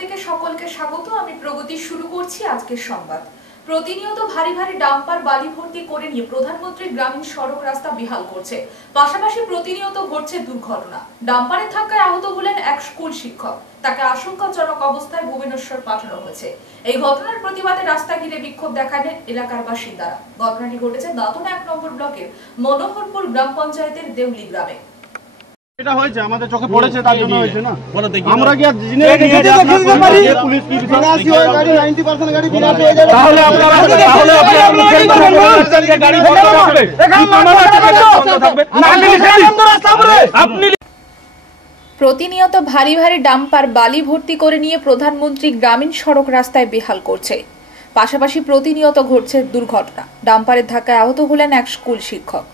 থেকে সকলকে স্বাগত। আমি প্রগতি শুরু করছি আজকের সংবাদ। প্রতিনিয়ত ভারী ভারী ডাম্পার বালি ভর্তি করে নিয়ে প্রধানমন্ত্রী গ্রামীণ সড়ক রাস্তা বেহাল করছে। পাশাপাশি প্রতিনিয়ত ঘটছে দুর্ঘটনা। ডাম্পারের ধাক্কায় আহত হলেন এক স্কুল শিক্ষক। তাকে আশঙ্কাজনক অবস্থায় ভুবনেশ্বর পাঠানো হয়েছে। এই ঘটনার প্রতিবাদে রাস্তা ঘিরে বিক্ষোভ দেখালেন এলাকার বাসিন্দারা। ঘটনাটি ঘটেছে দাঁতন 1 নম্বর ব্লকের মনোহরপুর গ্রাম পঞ্চায়েতের দেউলি গ্রামে। এটা হয়েছে আমাদের চোখে পড়েছে, তার জন্য হয়েছে না। আমরা কি জিনে নিয়ে দেখতে পারি পুলিশ কি বিনাশী হয় গাড়ি 90% গাড়ি বিনাশী হয়ে যাবে, তাহলে আপনারা গাড়ি বন্ধ করবে। আপনি প্রতিনিয়ত ভারী ভারী ডাম্পার বালি ভর্তি করে নিয়ে প্রধানমন্ত্রী গ্রামীণ সড়ক রাস্তায় বেহাল করছে। পাশাপাশি প্রতিনিয়ত ঘটছে দুর্ঘটনা। ডাম্পারের ধাক্কায় আহত হলেন এক স্কুল শিক্ষক।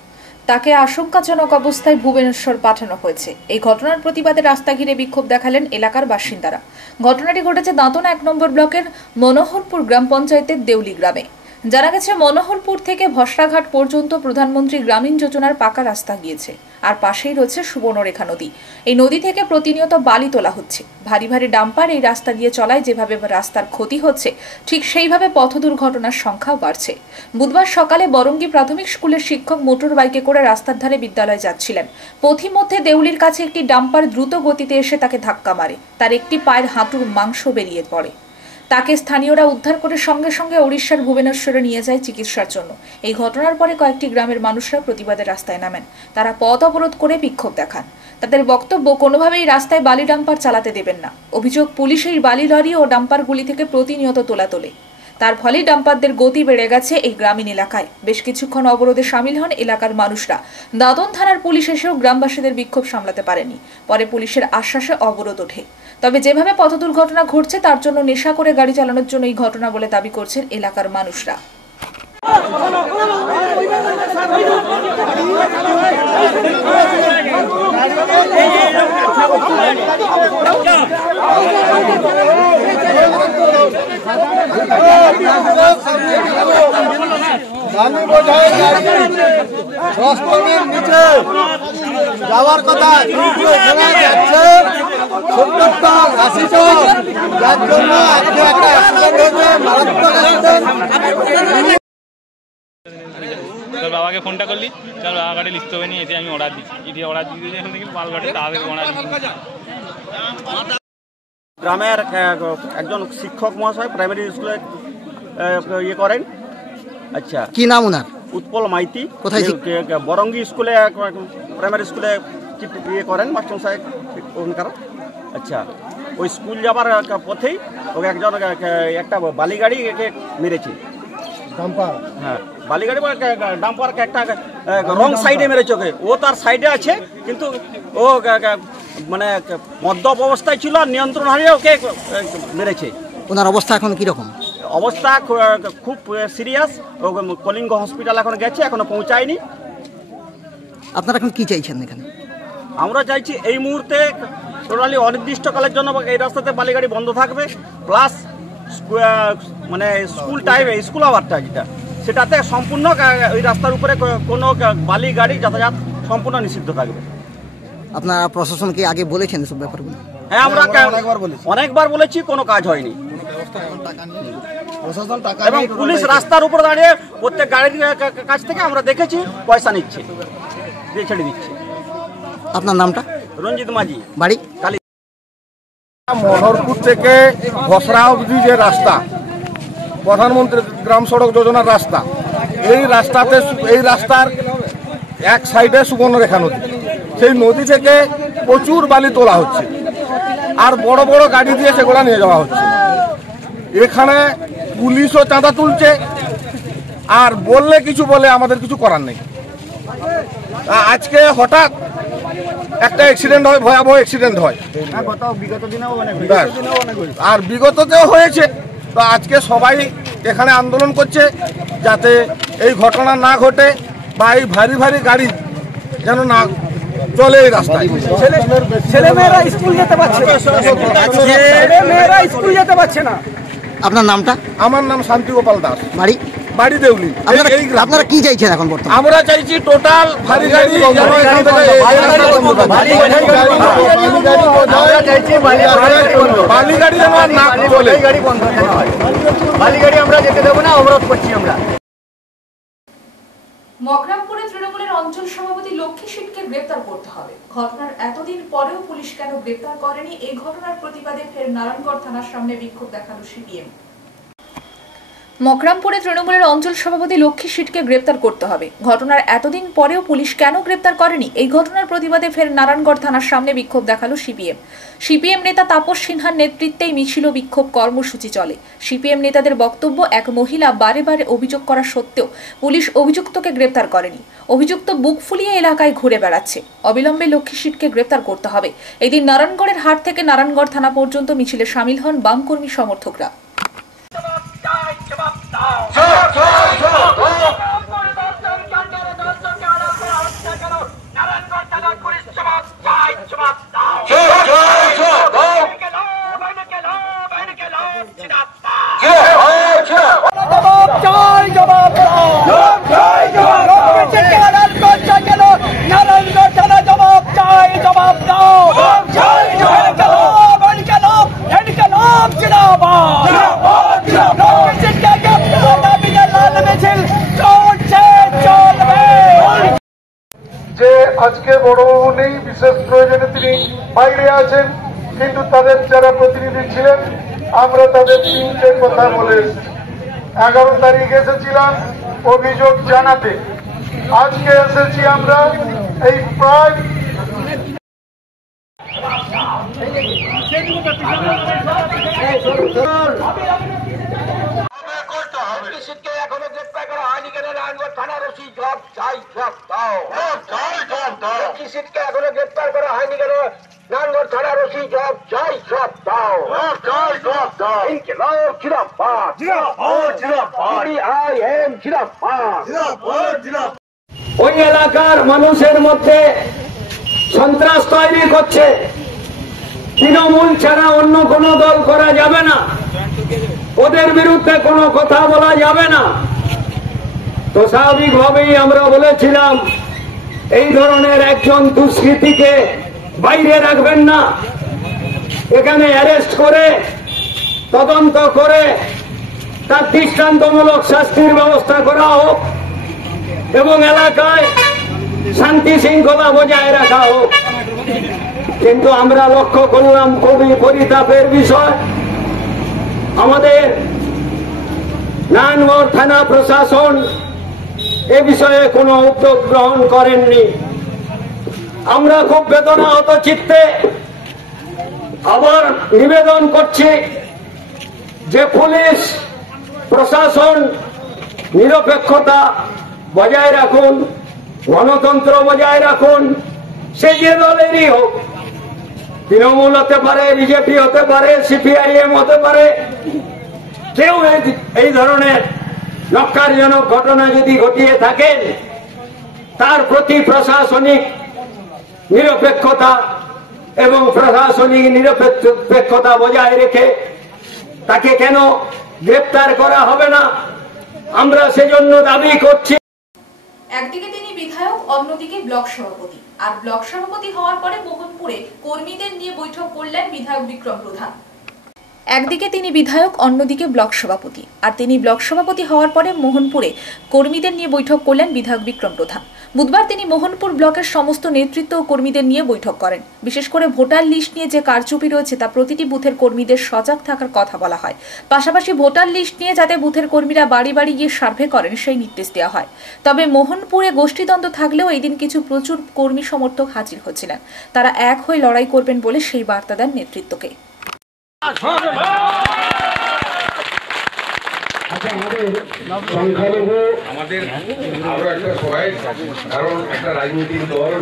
তাকে আশঙ্কাজনক অবস্থায় ভুবনেশ্বর পাঠানো হয়েছে। এই ঘটনার প্রতিবাদে রাস্তা ঘিরে বিক্ষোভ দেখালেন এলাকার বাসিন্দারা। ঘটনাটি ঘটেছে দাঁতন 1 নম্বর ব্লকের মনোহরপুর গ্রাম পঞ্চায়েতের দেউলি গ্রামে। জানা গেছে মনোহরপুর থেকে ভসরাঘাট পর্যন্ত প্রধানমন্ত্রী গ্রামীণ যোজনার পাকা রাস্তা গিয়েছে, আর পাশেই রয়েছে সুবর্ণরেখা নদী। এই নদী থেকে প্রতিনিয়ত বালি তোলা হচ্ছে। ভারী ভারী ডাম্পার এই রাস্তা দিয়ে চলায় যেভাবে রাস্তার ক্ষতি হচ্ছে, ঠিক সেইভাবে পথ দুর্ঘটনার সংখ্যাও বাড়ছে। বুধবার সকালে বরঙ্গী প্রাথমিক স্কুলের শিক্ষক মোটর বাইকে করে রাস্তার ধারে বিদ্যালয়ে যাচ্ছিলেন। পথিমধ্যে দেউলির কাছে একটি ডাম্পার দ্রুত গতিতে এসে তাকে ধাক্কা মারে। তার একটি পায়ের হাঁটুর মাংস বেরিয়ে পড়ে। তাকে স্থানীয়রা উদ্ধার করে সঙ্গে সঙ্গে ওড়িশার ভুবনেশ্বরে নিয়ে যায় চিকিৎসার জন্য। এই ঘটনার পরে কয়েকটি গ্রামের মানুষরা প্রতিবাদে রাস্তায় নামেন। তারা পথ অবরোধ করে বিক্ষোভ দেখান। তাদের বক্তব্য, কোনোভাবেই রাস্তায় বালি ডাম্পার চালাতে দেবেন না। অভিযোগ, পুলিশ এই বালি লরি ও ডাম্পারগুলি থেকে প্রতিনিয়ত তোলা তোলে। তার ফলে ডাম্পারদের গতি বেড়ে গেছে এই গ্রামীণ এলাকায়। বেশ কিছুক্ষণ অবরোধে সামিল হন এলাকার মানুষরা। দাঁতন থানার পুলিশ এসেও গ্রামবাসীদের বিক্ষোভ সামলাতে পারেনি। পরে পুলিশের আশ্বাসে অবরোধ ওঠে। তবে যেভাবে পথ দুর্ঘটনা ঘটছে তার জন্য নেশা করে গাড়ি চালানোর জন্য এই ঘটনা বলে দাবি করছেন এলাকার মানুষরা। যাওয়ার কথা যাচ্ছে যার জন্য আজকে একটা অ্যাক্সিডেন্ট হয়েছে, মারাত্মক অ্যাক্সিডেন্ট। তোর বাবাকে ফোনটা করলি, চল বাবা গাড়ি লিখতে হবে নি, এতে আমি অর্ডার দিচ্ছি। এটি অর্ডার দিয়ে দিয়েছি, এখন দেখি মালগাড়ি তাদের অর্ডার দিচ্ছি। গ্রামের একজন শিক্ষক মহাশয় প্রাইমারি স্কুলে ইয়ে করেন। আচ্ছা, কি নাম ওনার? উৎপল মাইতি। কোথায়? বরঙ্গী স্কুলে প্রাইমারি স্কুলে ইয়ে করেন মাস্টার সাহেব ওখানকার। আচ্ছা, ওই স্কুল যাবার পথেই ওকে একজন একটা বালিগাড়ি একে মেরেছে। হ্যাঁ, বালিগাড়ি ডাম্পার একটা রং সাইডে মেরেছে ওকে। ও তার সাইডে আছে, কিন্তু ও মানে মদ্যপ অবস্থায় ছিল, আর নিয়ন্ত্রণ হারিয়ে ওকে মেরেছে। ওনার অবস্থা এখন কিরকম? অবস্থা খুব সিরিয়াস। ও কলিঙ্গ হসপিটাল এখন গেছে, এখনো পৌঁছায়নি। আপনারা এখন কি চাইছেন এখানে? আমরা চাইছি এই মুহূর্তে টোটালি অনির্দিষ্টকালের জন্য এই রাস্তাতে বালিগাড়ি বন্ধ থাকবে, প্লাস মানে স্কুল টাইমে স্কুল আওয়ারটা যেটা, সেটাতে সম্পূর্ণ ওই রাস্তার উপরে কোনো বালি গাড়ি যাতায়াত সম্পূর্ণ নিষিদ্ধ থাকবে। আপনারা প্রশাসনকে আগে বলেছেন এসব ব্যাপারগুলো? হ্যাঁ, আমরা অনেকবার বলেছি, কোনো কাজ হয়নি। এবং পুলিশ রাস্তার উপর দাঁড়িয়ে প্রত্যেক গাড়ির কাছ থেকে আমরা দেখেছি পয়সা নিচ্ছে, দিয়ে ছেড়ে দিচ্ছে। আপনার নামটা? রঞ্জিত মাঝি, বাড়ি? কালী। মনোহরপুর থেকে ভসরা অবধি যে রাস্তা, প্রধানমন্ত্রী গ্রাম সড়ক যোজনার রাস্তা, এই রাস্তার এক সাইডে সুবর্ণরেখা নদী। সেই নদী থেকে প্রচুর বালি তোলা হচ্ছে, আর বড় বড় গাড়ি দিয়ে সেগুলো নিয়ে যাওয়া হচ্ছে। এখানে পুলিশও চাঁদা তুলছে, আর বললে কিছু বলে, আমাদের কিছু করার নেই। আজকে হঠাৎ একটা অ্যাক্সিডেন্ট হয়, ভয়াবহ অ্যাক্সিডেন্ট হয়, আর বিগততেও হয়েছে। তো আজকে সবাই এখানে আন্দোলন করছে যাতে এই ঘটনা না ঘটে, বা এই ভারী ভারী গাড়ি যেন না চলে এই রাস্তায়। ছেলেমেয়েরা স্কুল যেতে পারছে না। আপনার নামটা? আমার নাম শান্তি গোপাল দাস, বাড়ি? বাড়ি দেউলি। আপনারা কি চাইছেন এখন বর্তমানে? আমরা চাইছি টোটাল ভারী গাড়ি বালি গাড়ি যেন আর না চলে। বালি গাড়ি আমরা যেতে দেবো না, অবরোধ করছি আমরা। মকরামপুরে তৃণমূলের অঞ্চল সভাপতি লক্ষ্মী সিটকে গ্রেপ্তার করতে হবে। ঘটনার এতদিন পরেও পুলিশ কেন গ্রেপ্তার করেনি, এই ঘটনার প্রতিবাদে ফের নারায়ণগড় থানার সামনে বিক্ষোভ দেখালো সিপিএম। মকরামপুরে তৃণমূলের অঞ্চল সভাপতি লক্ষ্মী সিটকে গ্রেপ্তার করতে হবে। ঘটনার এতদিন পরেও পুলিশ কেন গ্রেপ্তার করেনি, এই ঘটনার প্রতিবাদে ফের নারায়ণগড় থানার সামনে বিক্ষোভ দেখালো সিপিএম। সিপিএম নেতা তাপস সিনহার নেতৃত্বেই মিছিল বিক্ষোভ কর্মসূচি চলে। সিপিএম নেতাদের বক্তব্য, এক মহিলা বারে বারে অভিযোগ করা সত্ত্বেও পুলিশ অভিযুক্তকে গ্রেপ্তার করেনি। অভিযুক্ত বুক ফুলিয়ে এলাকায় ঘুরে বেড়াচ্ছে। অবিলম্বে লক্ষ্মী সিটকে গ্রেপ্তার করতে হবে। এদিন নারায়ণগড়ের হাট থেকে নারায়ণগড় থানা পর্যন্ত মিছিলে সামিল হন বামকর্মী সমর্থকরা। যে আজকে বড়বাবু নেই, বিশেষ প্রয়োজনে তিনি বাইরে আছেন, কিন্তু তাদের যারা প্রতিনিধি ছিলেন আমরা তাদের তিনটে কথা বলে 11 তারিখ এসেছিলাম অভিযোগ জানাতে। আজকে এসেছি আমরা এই প্রায় এখনো গ্রেপ্তার করা হয়নি কেন? নারায়ণগড় থানার ওসি জব চাই, জব দাও। এখনো গ্রেপ্তার করা হয়নি কেন? নারায়ণগড় থানার ওসি জব চাই, জব দাও। ইনকিলাব জিন্দাবাদ, সিপিআইএম জিন্দাবাদ। ওই এলাকার মানুষের মধ্যে সন্ত্রাস তৈরি করছে। তৃণমূল ছাড়া অন্য কোনো দল করা যাবে না, ওদের বিরুদ্ধে কোনো কথা বলা যাবে না। তো স্বাভাবিকভাবেই আমরা বলেছিলাম এই ধরনের একজন দুষ্কৃতীকে বাইরে রাখবেন না, এখানে অ্যারেস্ট করে তদন্ত করে তার দৃষ্টান্তমূলক শাস্তির ব্যবস্থা করা হোক এবং এলাকায় শান্তি শৃঙ্খলা বজায় রাখা হোক। কিন্তু আমরা লক্ষ্য করলাম খুবই পরিতাপের বিষয়, আমাদের নারায়ণগড় থানা প্রশাসন এ বিষয়ে কোনো উদ্যোগ গ্রহণ করেননি। আমরা খুব বেদনাহত চিত্তে আবার নিবেদন করছি যে পুলিশ প্রশাসন নিরপেক্ষতা বজায় রাখুন, গণতন্ত্র বজায় রাখুন। সে যে দলেরই হোক, তৃণমূল হতে পারে, বিজেপি হতে পারে, সিপিআইএম হতে পারে, কেউ এই ধরনের ন্যক্কারজনক ঘটনা যদি ঘটিয়ে থাকেন তার প্রতি প্রশাসনিক নিরপেক্ষতা এবং প্রশাসনিক নিরপেক্ষতা বজায় রেখে তাকে কেন গ্রেপ্তার করা হবে না, আমরা সেজন্য দাবি করছি। একদিকে তিনি বিধায়ক, অন্যদিকে ব্লক সভাপতি। আর ব্লক সভাপতি হওয়ার পরে মোহনপুরে কর্মীদের নিয়ে বৈঠক করলেন বিধায়ক বিক্রম প্রধান। একদিকে তিনি বিধায়ক, অন্যদিকে ব্লক সভাপতি। আর তিনি ব্লক সভাপতি হওয়ার পরে মোহনপুরে কর্মীদের নিয়ে বৈঠক করলেন বিধায়ক বিক্রম প্রধান। বুধবার তিনি মোহনপুর ব্লকের সমস্ত নেতৃত্ব ও কর্মীদের নিয়ে বৈঠক করেন। বিশেষ করে ভোটার লিস্ট নিয়ে যে কারচুপি রয়েছে তা প্রতিটি বুথের কর্মীদের সজাগ থাকার কথা বলা হয়। পাশাপাশি ভোটার লিস্ট নিয়ে যাতে বুথের কর্মীরা বাড়ি বাড়ি গিয়ে সার্ভে করেন সেই নির্দেশ দেওয়া হয়। তবে মোহনপুরে গোষ্ঠীদ্বন্দ্ব থাকলেও এই দিন কিছু প্রচুর কর্মী সমর্থক হাজির হচ্ছিলেন। তারা এক হয়ে লড়াই করবেন বলে সেই বার্তা দেন নেতৃত্বকে। আমাদের আরো একটা সবাই, কারণ একটা রাজনৈতিক দল,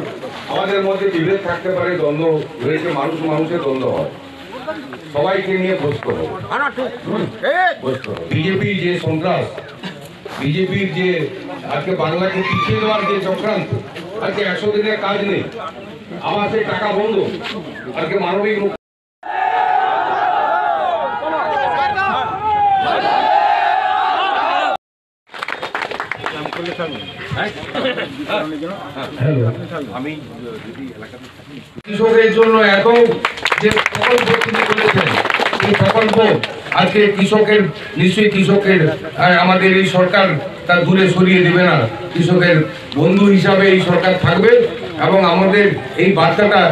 আমাদের মধ্যে বিভেদ থাকতে পারে, দ্বন্দ্ব হয়েছে, মানুষের দ্বন্দ্ব হয়, সবাইকে নিয়ে বসতে হবে। বিজেপির যে সন্ত্রাস, বিজেপির যে আজকে বাংলাকে পিছিয়ে দেওয়ার যে চক্রান্ত, আজকে 100 দিনের কাজ নেই, আবাসের টাকা বন্ধ, আজকে মানবিক আমি কৃষকের জন্য এত যে প্রকল্প তিনি করেছেন, এই প্রকল্প আজকে কৃষকের নিশ্চয়ই কৃষকের আমাদের এই সরকার তা দূরে সরিয়ে দেবে না। কৃষকের বন্ধু হিসাবে এই সরকার থাকবে এবং আমাদের এই বার্তাটা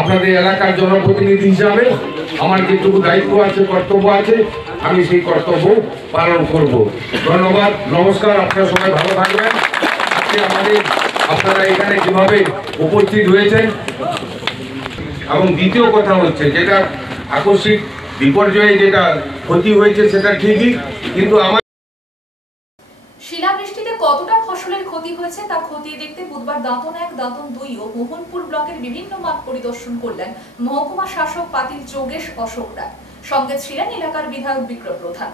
আপনাদের এলাকার জনপ্রতিনিধি হিসাবে আমার যেটুকু দায়িত্ব আছে, কর্তব্য আছে, আমি সেই কর্তব্য পালন করব। ধন্যবাদ, নমস্কার, আপনারা সবাই ভালো থাকবেন। আজকে আমাদের আপনারা এখানে যেভাবে উপস্থিত হয়েছেন এবং দ্বিতীয় কথা হচ্ছে যেটা আকস্মিক বিপর্যয়ে যেটা ক্ষতি হয়েছে সেটা ঠিকই, কিন্তু আমার শিলাবৃষ্টিতে কতটা ফসলের ক্ষতি হয়েছে তা খতিয়ে দেখতে বুধবার দাঁতন 1, দাঁতন 2 ও মোহনপুর ব্লকের বিভিন্ন মাঠ পরিদর্শন করলেন মহকুমা শাসক পাতিল যোগেশ অশোক রায়। সঙ্গে ছিলেন এলাকার বিধায়ক বিক্রম প্রধান।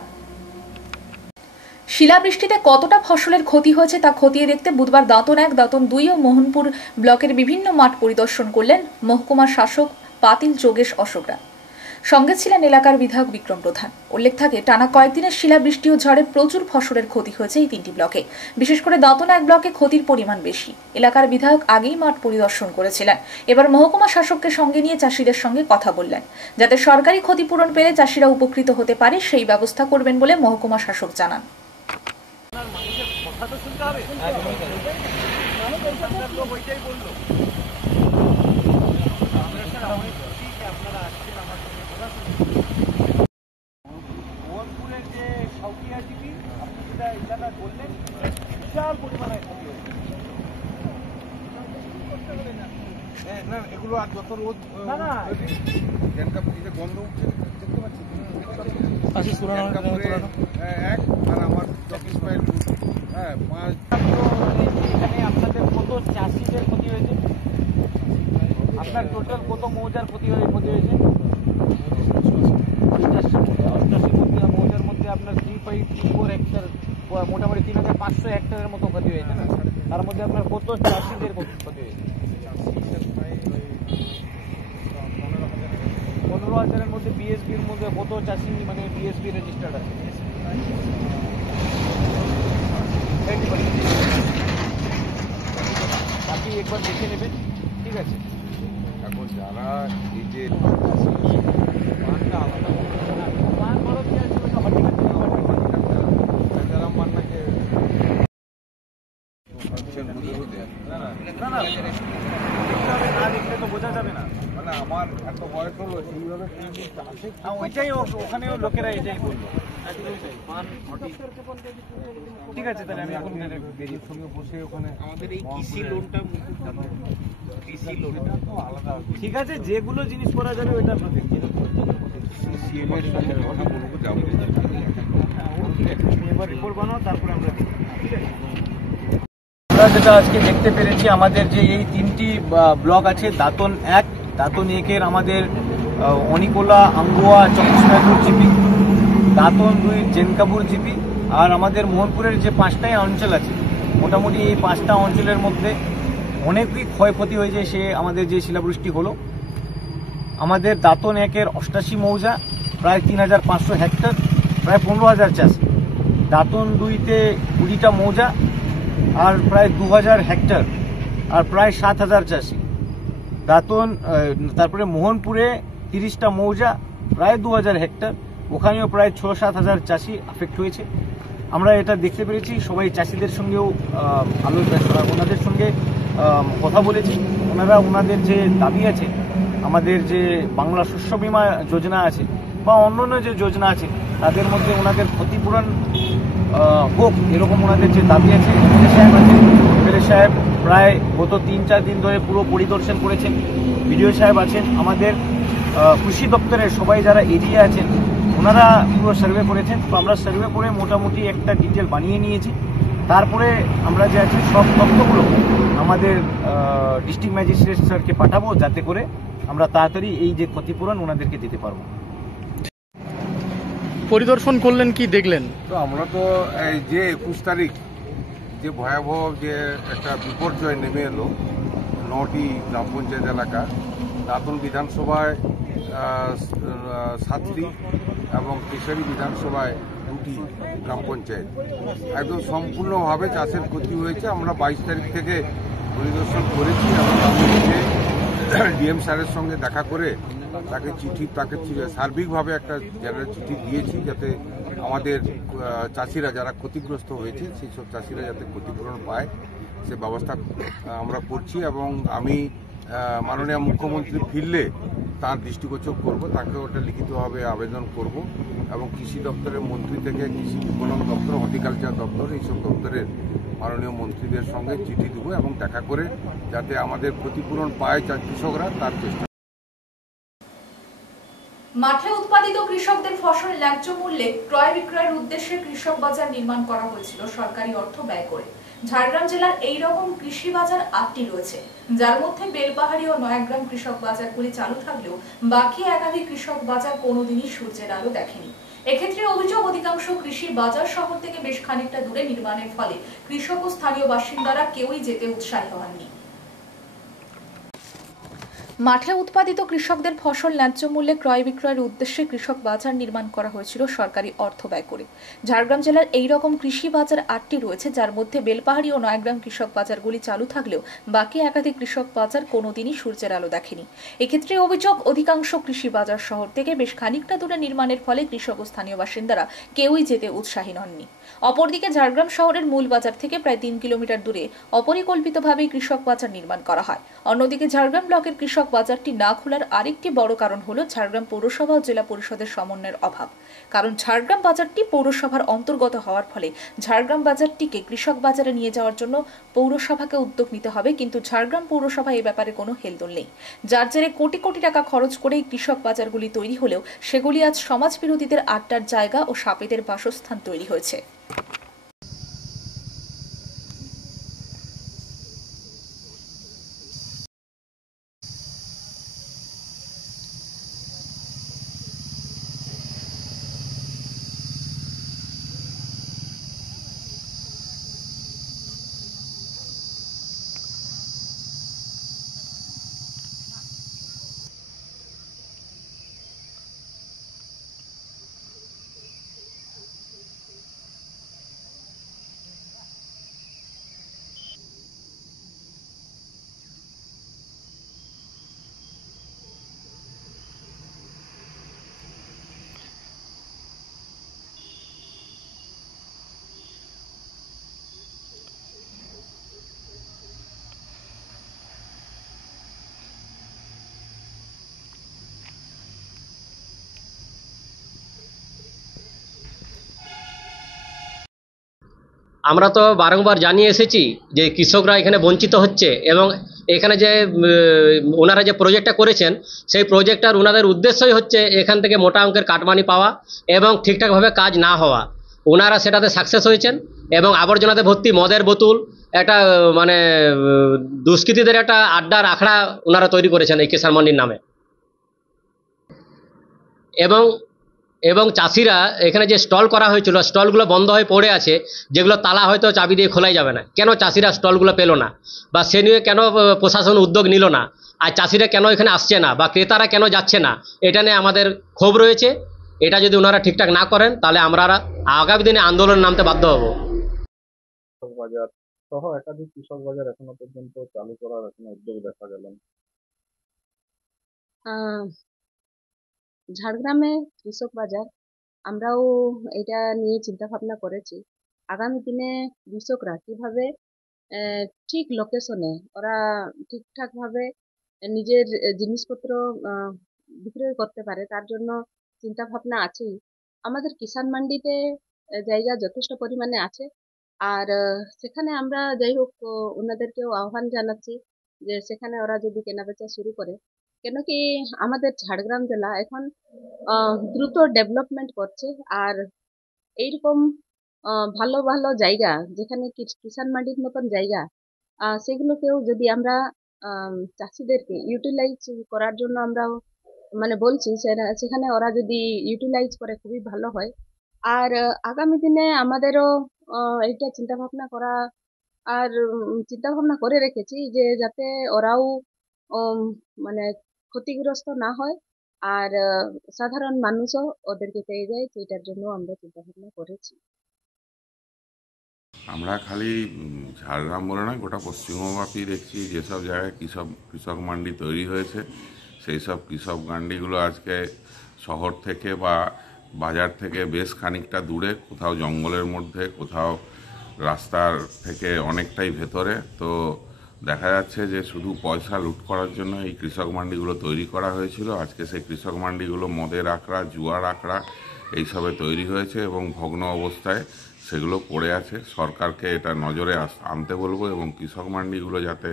শিলাবৃষ্টিতে কতটা ফসলের ক্ষতি হয়েছে তা খতিয়ে দেখতে বুধবার দাঁতন 1, দাঁতন 2 ও মোহনপুর ব্লকের বিভিন্ন মাঠ পরিদর্শন করলেন মহকুমা শাসক পাতিল যোগেশ অশোক রায়। সঙ্গে ছিলেন এলাকার বিধায়ক বিক্রম প্রধান। উল্লেখ থাকে, টানা কয়েকদিনের শিলাবৃষ্টি ও ঝড়ে প্রচুর ফসলের ক্ষতি হয়েছে এই 3টি ব্লকে। বিশেষ করে দাঁতন 1 ব্লকে ক্ষতির পরিমাণ বেশি। এলাকার বিধায়ক আগেই মাঠ পরিদর্শন করেছিলেন। এবার মহকুমা শাসককে সঙ্গে নিয়ে চাষিদের সঙ্গে কথা বললেন, যাতে সরকারি ক্ষতিপূরণ পেলে চাষিরা উপকৃত হতে পারে সেই ব্যবস্থা করবেন বলে মহকুমা শাসক জানান। এগুলো আর যত রোদ গন্ধ উঠছে দেখতে পাচ্ছি, এক আর আমার 25 মাইল, হ্যাঁ 5। এখানে আপনাদের কত চাষিদের ক্ষতি হয়েছে? আপনার টোটাল কত মৌজার ক্ষতি হয়েছে? 88 মৌজার মধ্যে আপনার 3.4 হেক্টর, মোটামুটি 3500 হেক্টরের মতো ক্ষতি হয়েছে না? তার মধ্যে আপনার কত চাষিদের ক্ষতি হয়েছে? 15,000-এর মধ্যে বিএসপির মধ্যে কত চাষি মানে বিএসপি রেজিস্টার্ড আছে? আপনি একবার দেখে নেবেন, ঠিক আছে? এখন যারা এই যে বোঝা যাবে না, মানে আমার এত বয়স হলো সেইভাবে ওইটাই ওখানেও লোকেরা এটাই বললো। ঠিক আছে, তাহলে আমি এখন বেরিয়ে সঙ্গে বসে ওখানে আমাদের এই কৃষি লোনটা তো আলাদা। ঠিক আছে, যেগুলো জিনিস করা যাবে ওইটা আমরা দেখছি। এবার রিপোর্ট বানাও, তারপরে আমরা দেখি। ঠিক আছে, আমরা যেটা আজকে দেখতে পেরেছি, আমাদের যে এই 3টি ব্লক আছে, দাঁতন 1, দাঁতন 1-এর আমাদের অনিকোলা, আঙ্গুয়া, 24 জিপি, দাঁতন 2 জেনকাপুর জিপি, আর আমাদের মোহনপুরের যে 5টাই অঞ্চল আছে, মোটামুটি এই 5টা অঞ্চলের মধ্যে অনেকই ক্ষয়ক্ষতি হয়েছে সে আমাদের যে শিলাবৃষ্টি হলো। আমাদের দাঁতন 1-এর 88 মৌজা, প্রায় 3500 হেক্টর, প্রায় 15,000 চাষি। দাঁতন 2-তে 20টা মৌজা আর প্রায় 2000 হেক্টর আর প্রায় 7000 চাষি। দাঁতন তারপরে মোহনপুরে 30টা মৌজা, প্রায় 2000 হেক্টর, ওখানেও প্রায় 6-7 হাজার চাষি আফেক্ট হয়েছে। আমরা এটা দেখতে পেরেছি, সবাই চাষিদের সঙ্গেও ওনাদের সঙ্গে কথা বলেছি। ওনারা ওনাদের যে দাবি আছে, আমাদের যে বাংলা শস্য বীমা যোজনা আছে বা অন্যান্য যে যোজনা আছে, তাদের মধ্যে ওনাদের ক্ষতিপূরণ হোক, এরকম ওনাদের যে দাবি আছে। এমএলএ সাহেব আছে, এমএলএ সাহেব প্রায় গত 3-4 দিন ধরে পুরো পরিদর্শন করেছেন। বিডিও সাহেব আছেন, আমাদের কৃষি দপ্তরের সবাই যারা এরিয়া আছেন ওনারা পুরো সার্ভে করেছেন। তো আমরা সার্ভে করে মোটামুটি একটা ডিটেল বানিয়ে নিয়েছি। তারপরে আমরা যে আছে সব তথ্যগুলো আমাদের ডিস্ট্রিক্ট ম্যাজিস্ট্রেট স্যারকে পাঠাবো, যাতে করে আমরা তাড়াতাড়ি এই যে ক্ষতিপূরণ ওনাদেরকে দিতে পারবো। পরিদর্শন করলেন, কি দেখলেন? তো আমরা তো এই যে 21 তারিখ যে ভয়াবহ যে একটা বিপর্যয় নেমে এলো 9টি গ্রাম পঞ্চায়েত এলাকা, দাঁতন বিধানসভায় 7টি এবং কেশারী বিধানসভায় 2টি গ্রাম পঞ্চায়েত একদম সম্পূর্ণভাবে চাষের ক্ষতি হয়েছে। আমরা 22 তারিখ থেকে পরিদর্শন করেছি এবং আমি নিজে ডিএম স্যারের সঙ্গে দেখা করে তাকে সার্বিকভাবে একটা জেনারেল চিঠি দিয়েছি, যাতে আমাদের চাষিরা যারা ক্ষতিগ্রস্ত হয়েছে সেই সব চাষিরা যাতে ক্ষতিপূরণ পায় সে ব্যবস্থা আমরা করছি। এবং আমি মাননীয় মুখ্যমন্ত্রী ফিরলে তার দৃষ্টিগোচর করব, তাকে ওটা লিখিতভাবে আবেদন করব এবং কৃষি দপ্তরের মন্ত্রী থেকে কৃষি বিপণন দপ্তর, হর্টিকালচার দপ্তর, এইসব দপ্তরের মাননীয় মন্ত্রীদের সঙ্গে চিঠি দেবো এবং দেখা করে যাতে আমাদের ক্ষতিপূরণ পায় কৃষকরা তার চেষ্টা। মাঠে উৎপাদিত কৃষকদের ফসল ন্যায্য মূল্যে ক্রয় বিক্রয়ের উদ্দেশ্যে কৃষক বাজার নির্মাণ করা হয়েছিল সরকারি অর্থ ব্যয় করে। ঝাড়গ্রাম জেলার এই রকম কৃষি বাজার 8টি রয়েছে, যার মধ্যে বেলপাহাড়ি ও নয়াগ্রাম কৃষক বাজারগুলি চালু থাকলেও বাকি একাধিক কৃষক বাজার কোনোদিনই সূর্যের আলো দেখেনি। এক্ষেত্রে অভিযোগ, অধিকাংশ কৃষি বাজার শহর থেকে বেশ খানিকটা দূরে নির্মাণের ফলে কৃষক ও স্থানীয় বাসিন্দারা কেউই যেতে উৎসাহী হননি। মাঠে উৎপাদিত কৃষকদের ফসল ন্যায্য মূল্যে ক্রয় বিক্রয়ের উদ্দেশ্যে কৃষক বাজার নির্মাণ করা হয়েছিল সরকারি অর্থ ব্যয় করে। ঝাড়গ্রাম জেলার এই রকম কৃষি বাজার 8টি রয়েছে, যার মধ্যে বেলপাহাড়ি ও নয়াগ্রাম কৃষক বাজারগুলি চালু থাকলেও বাকি একাধিক কৃষক বাজার কোনোদিনই সূর্যের আলো দেখেনি। এক্ষেত্রে অভিযোগ, অধিকাংশ কৃষি বাজার শহর থেকে বেশ খানিকটা দূরে নির্মাণের ফলে কৃষক ও স্থানীয় বাসিন্দারা কেউই যেতে উৎসাহী নননি। অপরদিকে ঝাড়গ্রাম শহরের মূল বাজার থেকে প্রায় 3 কিলোমিটার দূরে অপরিকল্পিতভাবে কৃষক বাজার নির্মাণ করা হয়। অন্যদিকে ঝাড়গ্রাম ব্লকের কৃষক বাজারটি না খোলার আরেকটি বড় কারণ হলো ঝাড়গ্রাম পৌরসভা ও জেলা পরিষদের সমন্বয়ের অভাব। কারণ ঝাড়গ্রাম বাজারটি পৌরসভার অন্তর্গত হওয়ার ফলে ঝাড়গ্রাম বাজারটিকে কৃষক বাজারে নিয়ে যাওয়ার জন্য পৌরসভাকে উদ্যোগ নিতে হবে, কিন্তু ঝাড়গ্রাম পৌরসভা এই ব্যাপারে কোনো হেলদোল নেই। যার জেরে কোটি কোটি টাকা খরচ করে এই কৃষক বাজারগুলি তৈরি হলেও সেগুলি আজ সমাজ বিরোধীদের আড্ডার জায়গা ও সাপেদের বাসস্থান তৈরি হয়েছে। আমরা তো বারংবার জানিয়ে এসেছি যে কৃষকরা এখানে বঞ্চিত হচ্ছে এবং এখানে যে ওনারা যে প্রজেক্টটা করেছেন সেই প্রজেক্টটার ওনাদের উদ্দেশ্যই হচ্ছে এখান থেকে মোটা অঙ্কের কাটমানি পাওয়া এবং ঠিকঠাকভাবে কাজ না হওয়া। ওনারা সেটাতে সাকসেস হয়েছেন এবং আবর্জনাতে ভর্তি মদের বোতল একটা মানে দুষ্কৃতীদের একটা আড্ডার আখড়া ওনারা তৈরি করেছেন এই কিষাণ মান্ডির নামে। এবং চাষিরা এখানে যে স্টল করা হয়েছিল স্টলগুলো বন্ধ হয়ে পড়ে আছে, যেগুলো তালা হয়তো চাবি দিয়ে খোলাই যাবে না। কেন চাষিরা স্টলগুলো পেল না বা সে নিয়ে কেন প্রশাসন উদ্যোগ নিল না, আর চাষিরা কেন এখানে আসছে না বা ক্রেতারা কেন যাচ্ছে না, এটা নিয়ে আমাদের ক্ষোভ রয়েছে। এটা যদি ওনারা ঠিকঠাক না করেন তাহলে আমরা আগামী দিনে আন্দোলন নামতে বাধ্য হব। বাজার সহ একাধিক কৃষক বাজার এখনো পর্যন্ত চালু করার এখনো উদ্যোগ দেখা গেল না। ঝাড়গ্রামে কৃষক বাজার আমরাও এটা নিয়ে চিন্তা ভাবনা করেছি। আগামী দিনে কৃষকরা কিভাবে ঠিক লোকেশনে ওরা ঠিকঠাকভাবে নিজের জিনিসপত্র বিক্রয় করতে পারে তার জন্য চিন্তা ভাবনা আছেই। আমাদের কিষাণ মান্ডিতে জায়গা যথেষ্ট পরিমাণে আছে, আর সেখানে আমরা যাই হোক ওনাদেরকেও আহ্বান জানাচ্ছি যে সেখানে ওরা যদি কেনাবেচা শুরু করে, কেন কি আমাদের ঝাড়গ্রাম জেলা এখন দ্রুত ডেভেলপমেন্ট করছে। আর এইরকম ভালো ভালো জায়গা যেখানে কিষাণ মান্ডির মতন জায়গা সেগুলোকেও যদি আমরা চাষিদেরকে ইউটিলাইজ করার জন্য আমরা মানে বলছি, সেখানে ওরা যদি ইউটিলাইজ করে খুবই ভালো হয়। আর আগামী দিনে আমাদেরও এইটা চিন্তা ভাবনা করা আর চিন্তা ভাবনা করে রেখেছি যে যাতে ওরাও মানে ক্ষতিগ্রস্ত না হয় আর সাধারণ মানুষও ওদেরকে পেয়ে যায়, সেটার জন্য আমরা চিন্তা ভাবনা করেছি। আমরা খালি ঝাড়গ্রাম বলে নয়, গোটা পশ্চিমবঙ্গব্যাপী দেখছি যেসব জায়গায় কৃষক মান্ডি তৈরি হয়েছে, সেই সব কৃষক মান্ডিগুলো আজকে শহর থেকে বা বাজার থেকে বেশ খানিকটা দূরে, কোথাও জঙ্গলের মধ্যে, কোথাও রাস্তার থেকে অনেকটাই ভেতরে। তো দেখা যাচ্ছে যে শুধু পয়সা লুট করার জন্য এই কৃষক মান্ডিগুলো তৈরি করা হয়েছিল। আজকে সেই কৃষক মান্ডিগুলো মদের আখড়া, জুয়ার আখড়া এইসবে তৈরি হয়েছে এবং ভগ্ন অবস্থায় সেগুলো পড়ে আছে। সরকারকে এটা নজরে আনতে বলবো এবং কৃষক মান্ডিগুলো যাতে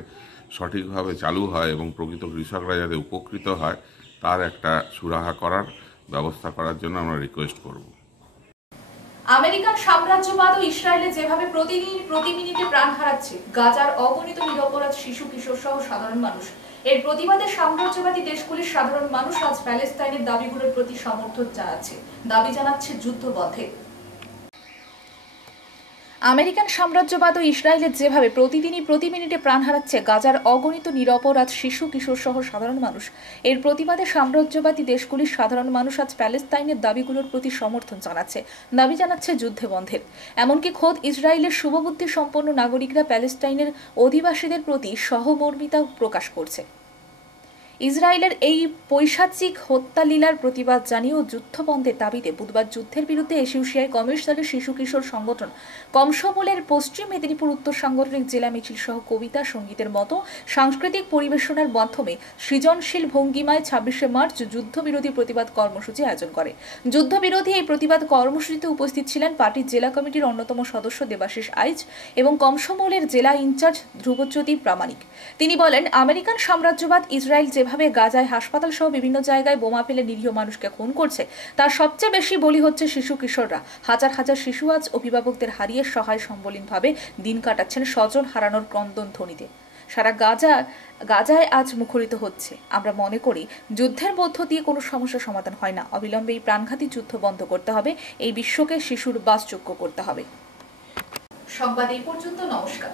সঠিকভাবে চালু হয় এবং প্রকৃত কৃষকরা যাতে উপকৃত হয় তার একটা সুরাহা করার ব্যবস্থা করার জন্য আমরা রিকোয়েস্ট করব। আমেরিকান সাম্রাজ্যবাদ ও ইসরায়েলে যেভাবে প্রতিদিন প্রতি মিনিটে প্রাণ হারাচ্ছে গাজার অগণিত নিরপরাধ শিশু কিশোর সহ সাধারণ মানুষ, এর প্রতিবাদে সাম্রাজ্যবাদী দেশগুলির সাধারণ মানুষ আজ প্যালেস্তাইনের দাবিগুলোর প্রতি সমর্থন জানাচ্ছে, দাবি জানাচ্ছে যুদ্ধ বন্ধে। আমেরিকান সাম্রাজ্যবাদ ও ইসরায়েলের যেভাবে প্রতিদিনই প্রতি মিনিটে প্রাণ হারাচ্ছে গাজার অগণিত নিরপরাধ শিশু কিশোর সহ সাধারণ মানুষ, এর প্রতিবাদে সাম্রাজ্যবাদী দেশগুলির সাধারণ মানুষ আজ প্যালেস্তাইনের দাবিগুলোর প্রতি সমর্থন জানাচ্ছে, দাবি জানাচ্ছে যুদ্ধ বন্ধের। এমনকি খোদ ইসরায়েলের শুভবুদ্ধি সম্পন্ন নাগরিকরা প্যালেস্তাইনের অধিবাসীদের প্রতি সহমর্মিতা প্রকাশ করছে। ইসরায়েলের এই পৈশাচিক হত্যালীলার প্রতিবাদ জানিয়েও যুদ্ধ বন্ধের দাবিতে বুধবার যুদ্ধের বিরুদ্ধে এশিয়ায় কমিউনিস্ট দলের শিশু কিশোর সংগঠন কমসমলের পশ্চিম মেদিনীপুর উত্তর সাংগঠনিক জেলা মিছিল সহ কবিতা, সঙ্গীতের মতো সাংস্কৃতিক পরিবেশনার মাধ্যমে সৃজনশীল ভঙ্গিমায় 26শে মার্চ যুদ্ধবিরোধী প্রতিবাদ কর্মসূচি আয়োজন করে। যুদ্ধবিরোধী এই প্রতিবাদ কর্মসূচিতে উপস্থিত ছিলেন পার্টির জেলা কমিটির অন্যতম সদস্য দেবাশিস আইচ এবং কমসমলের জেলা ইনচার্জ ধ্রুবজ্যোতি প্রামাণিক। তিনি বলেন, আমেরিকান সাম্রাজ্যবাদ ইসরায়েল যেভাবে গাজায় হাসপাতাল সহ বিভিন্ন জায়গায় বোমা ফেলে নিরীহ মানুষকে খুন করছে, তার সবচেয়ে বেশি বলি হচ্ছে শিশু কিশোররা। হাজার হাজার শিশু আজ অভিভাবকদের হারিয়ে সহায় সম্বলীনভাবে দিন কাটাচ্ছেন স্বজন হারানোর ক্রন্দন ধ্বনিতে। সারা গাজায় আজ মুখরিত হচ্ছে। আমরা মনে করি যুদ্ধের মধ্য দিয়ে কোনো সমস্যার সমাধান হয় না। অবিলম্বে এই প্রাণঘাতী যুদ্ধ বন্ধ করতে হবে, এই বিশ্বকে শিশুর বাসযোগ্য করতে হবে। সংবাদ এই পর্যন্ত। নমস্কার।